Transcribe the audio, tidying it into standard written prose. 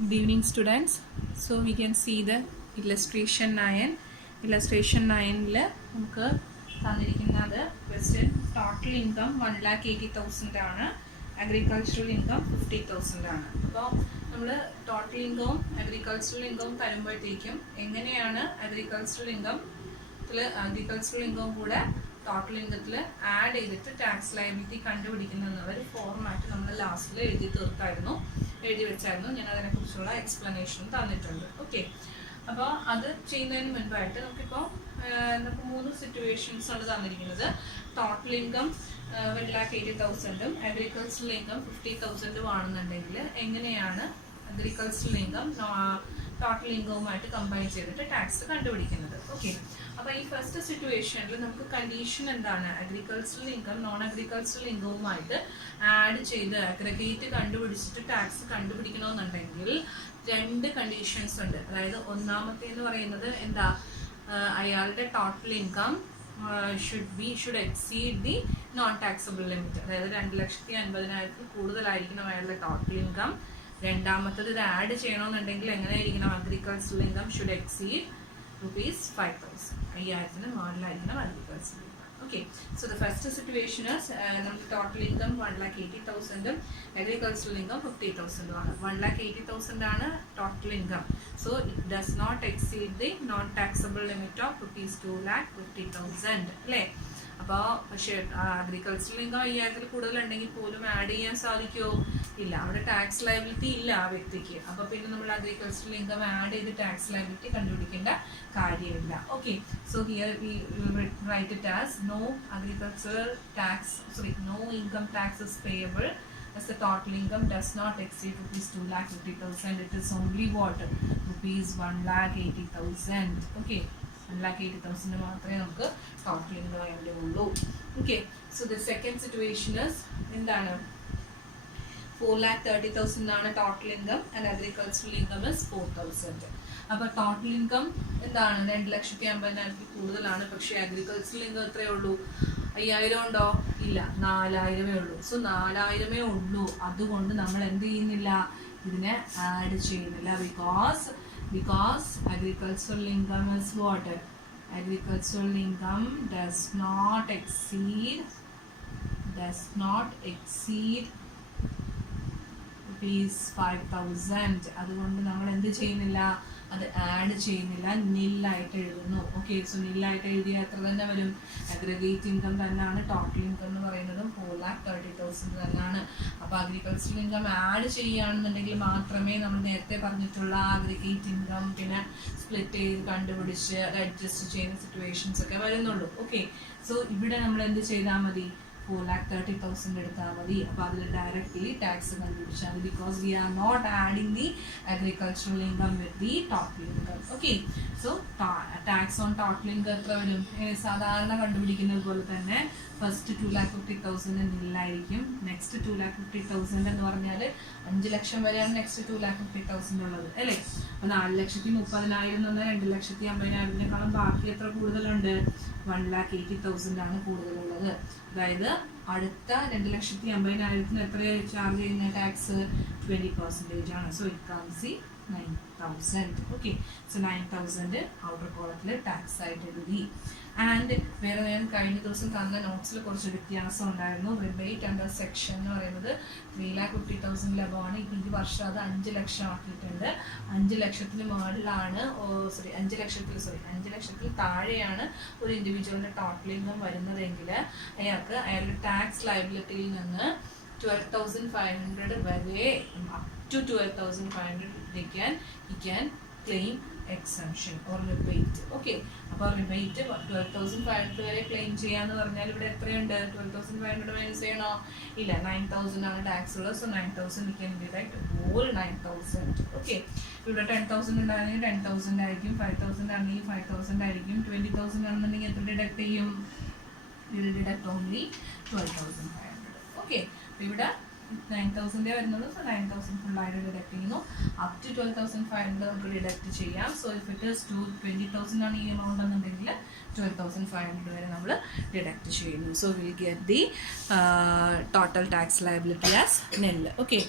Good evening, students. So we can see the illustration 9. Illustration 9 നമുക്ക് തന്നിരിക്കുന്നത് question total income 1,80,000 ആണ്, agricultural income 50,000 ആണ്. അപ്പോൾ നമ്മൾ ടോട്ടൽ ഇൻകവും അഗ്രികൾച്ചറൽ ഇൻകവും തരുമ്പോഴത്തേക്കും എങ്ങനെയാണ് അഗ്രികൾച്ചറൽ ഇൻകം കൂടെ ടോട്ടൽ ഇൻകത്തിൽ ആഡ് ചെയ്തിട്ട് ടാക്സ് ലയബിലിറ്റി കണ്ടുപിടിക്കുന്നതെന്നുള്ള ഒരു ഫോർമാറ്റ് നമ്മൾ ലാസ്റ്റിൽ എഴുതി വെച്ചായിരുന്നു. ഞാൻ അതിനെക്കുറിച്ചുള്ള എക്സ്പ്ലനേഷൻ തന്നിട്ടുണ്ട്. ഓക്കെ, അപ്പോൾ അത് ചെയ്യുന്നതിന് മുൻപായിട്ട് നമുക്ക് 3 സിറ്റുവേഷൻസ് ആണ് തന്നിരിക്കുന്നത്. ടോട്ടൽ ഇൻകം 1,80,000 അഗ്രികൾച്ചറൽ ഇൻകം 50,000 ആണെന്നുണ്ടെങ്കിൽ എങ്ങനെയാണ് അഗ്രികൾച്ചറൽ ഇൻകം ടോട്ടൽ ഇൻകവുമായിട്ട് കമ്പൈൻ ചെയ്തിട്ട് ടാക്സ് കണ്ടുപിടിക്കുന്നത്. ഓക്കെ, അപ്പോൾ ഈ ഫസ്റ്റ് സിറ്റുവേഷനിൽ നമുക്ക് കണ്ടീഷൻ എന്താണ്? അഗ്രികൾച്ചറൽ ഇൻകം നോൺ അഗ്രികൾച്ചറൽ ഇൻകവുമായിട്ട് ആഡ് ചെയ്ത് അഗ്രഗേറ്റ് കണ്ടുപിടിച്ചിട്ട് ടാക്സ് കണ്ടുപിടിക്കണമെന്നുണ്ടെങ്കിൽ 2 കണ്ടീഷൻസ് ഉണ്ട്. അതായത് ഒന്നാമത്തേന്ന് പറയുന്നത് എന്താ, അയാളുടെ total income should exceed the non taxable limit. അതായത് 2,50,000 കൂടുതലായിരിക്കണം അയാളുടെ ടോട്ടൽ ഇൻകം. രണ്ടാമത്തത് ഇത് ആഡ് ചെയ്യണമെന്നുണ്ടെങ്കിൽ എങ്ങനെയായിരിക്കണം? Agricultural income should exceed ₹5,000. 5,000 മുകളിലായിരിക്കണം agricultural income. Okay, so the first situation is total income 1,80,000, agricultural income 50,000 ആണ്. 1,80,000 ആണ് total income, so it does not exceed the non-taxable limit of ₹2,50,000 അല്ലേ? അപ്പോൾ പക്ഷേ അഗ്രികൾച്ചറൽ ഇൻകം 5,000 കൂടുതലുണ്ടെങ്കിൽ പോലും ആഡ് ചെയ്യാൻ സാധിക്കുമോ? ഇല്ല, അവിടെ ടാക്സ് ലയബിലിറ്റി ഇല്ല ആ വ്യക്തിക്ക്. അപ്പോൾ പിന്നെ നമ്മൾ അഗ്രികൾച്ചറൽ ഇൻകം ആഡ് ചെയ്ത് ടാക്സ് ലയബിലിറ്റി കണ്ടുപിടിക്കേണ്ട കാര്യമില്ല. Okay, so here we write it as no income tax is payable as the total income does not exceed ₹2,50,000. It is only what? ₹1,80,000. Okay, 1,80,000 മാത്രമേ നമുക്ക് ടോട്ടൽ ഇൻകം വേണ്ടി ഉള്ളൂ. Okay, so the second situation is എന്താണ്? 4,30,000 ആണ് total income and agricultural income is 4,000. അപ്പോൾ total income എന്താണ്? 2,50,000 കൂടുതലാണ്. പക്ഷേ അഗ്രികൾച്ചറൽ ഇൻകം എത്രയേ ഉള്ളൂ? 5,000 ഉണ്ടോ? ഇല്ല, 4,000 ഉള്ളൂ. സോ 4,000 ഉള്ളൂ. അതുകൊണ്ട് നമ്മൾ എന്ത് ചെയ്യുന്നില്ല? ഇതിനെ ആഡ് ചെയ്യുന്നില്ല. Because agricultural income is what? Agricultural income does not exceed ₹5,000. അതുകൊണ്ട് നമ്മൾ എന്ത് ചെയ്യുന്നില്ല? അത് ആഡ് ചെയ്യുന്നില്ല, നില്ലായിട്ട് എഴുതുന്നു. ഓക്കെ, സോ നില്ലായിട്ട് എഴുതിയാൽ എത്ര തന്നെ വരും? അഗ്രഗേറ്റ് ഇൻകം തന്നെയാണ് ടോട്ടൽ ഇൻകം എന്ന് പറയുന്നതും 4,30,000 തന്നെയാണ്. അപ്പോൾ അഗ്രികൾച്ചറൽ ഇൻകം ആഡ് ചെയ്യുകയാണെന്നുണ്ടെങ്കിൽ മാത്രമേ നമ്മൾ നേരത്തെ പറഞ്ഞിട്ടുള്ള അഗ്രിഗേറ്റ് ഇൻകം പിന്നെ സ്പ്ലിറ്റ് ചെയ്ത് കണ്ടുപിടിച്ച് അത് അഡ്ജസ്റ്റ് ചെയ്യുന്ന സിറ്റുവേഷൻസ് ഒക്കെ വരുന്നുള്ളൂ. ഓക്കെ, സോ ഇവിടെ നമ്മൾ എന്ത് ചെയ്താൽ മതി? 4,30,000 എടുത്താൽ മതി. അപ്പോൾ അതിൽ ഡയറക്റ്റ്ലി ടാക്സ് കണ്ടുപിടിച്ചാൽ മതി. Because we are not adding the agricultural income with the total income. Okay, so tax on total income എത്ര വരും? സാധാരണ കണ്ടുപിടിക്കുന്നത് പോലെ തന്നെ ഫസ്റ്റ് 2,50,000 നില്ലായിരിക്കും. നെക്സ്റ്റ് 2,50,000 എന്ന് പറഞ്ഞാൽ 5 ലക്ഷം വരെയാണ് നെക്സ്റ്റ് 2,50,000 ഉള്ളത് അല്ലേ? അപ്പോൾ 4,30,000 എന്ന് പറഞ്ഞാൽ 2,50,000 ബാക്കി എത്ര കൂടുതലുണ്ട്? 1,80,000 ആണ് കൂടുതലുള്ളത്. അതായത് അടുത്ത 2,50,000 എത്ര ചാർജ് ചെയ്യുന്ന ടാക്സ്? 20% ആണ്. So it comes 9,000. Okay, so 9,000 outer കോളത്തിൽ ടാക്സ് ആയിട്ട് എഴുതി. ആൻഡ് വേറെ ഞാൻ കഴിഞ്ഞ ദിവസം തന്ന നോട്ട്സിൽ കുറച്ച് വ്യത്യാസം ഉണ്ടായിരുന്നു. റിബേറ്റ് അണ്ടർ സെക്ഷൻ എന്ന് പറയുന്നത് 3,50,000 ലഭമാണ്. ഈ വർഷം അത് 5 ലക്ഷം ആക്കിയിട്ടുണ്ട്. 5 ലക്ഷത്തിന് മുകളിലാണ് 5 ലക്ഷത്തിൽ താഴെയാണ് ഒരു ഇൻഡിവിജ്വലിന്റെ ടോട്ടൽ ഇൻകം വരുന്നതെങ്കിൽ അയാൾക്ക് അയാളുടെ ടാക്സ് ലയബിലിറ്റിയിൽ നിന്ന് 12,500 വരെ up to 12,500 he can claim exemption or rebate. Okay, അപ്പോൾ റിബേറ്റ് 12,500 വരെ ക്ലെയിം ചെയ്യാന്ന് പറഞ്ഞാൽ ഇവിടെ എത്രയുണ്ട്? 12,500 മൈനസ് ചെയ്യണോ? ഇല്ല, 9,000 ആണ് ടാക്സ് ഉള്ളത്. So 9,000 we can deduct whole 9,000. Okay, ഇവിടെ 10,000 ഉണ്ടായിരുന്നെങ്കിൽ 10,000 ആയിരിക്കും, 5,000 ആണെങ്കിൽ 5,000 ആയിരിക്കും, 20,000 ആണെന്നുണ്ടെങ്കിൽ എത്ര ഡിഡക്ട് ചെയ്യും? will deduct only 12,500. ഓക്കെ, അപ്പോൾ ഇവിടെ 9,000 വരുന്നുള്ളൂ. സോ 9,000 ഫുള്ളായിട്ട് ഡിഡക്ട് ചെയ്യുന്നു. അപ് ടു 12,500 നമുക്ക് ഡിഡക്ട് ചെയ്യാം. സോ ഇഫ് ഇറ്റ് ഇസ് 20,000 ആണ് ഈ എമൗണ്ട് എന്നുണ്ടെങ്കിൽ 12,500 വരെ നമ്മൾ ഡിഡക്ട് ചെയ്യുന്നു. So will get the total tax liability as nil. Okay.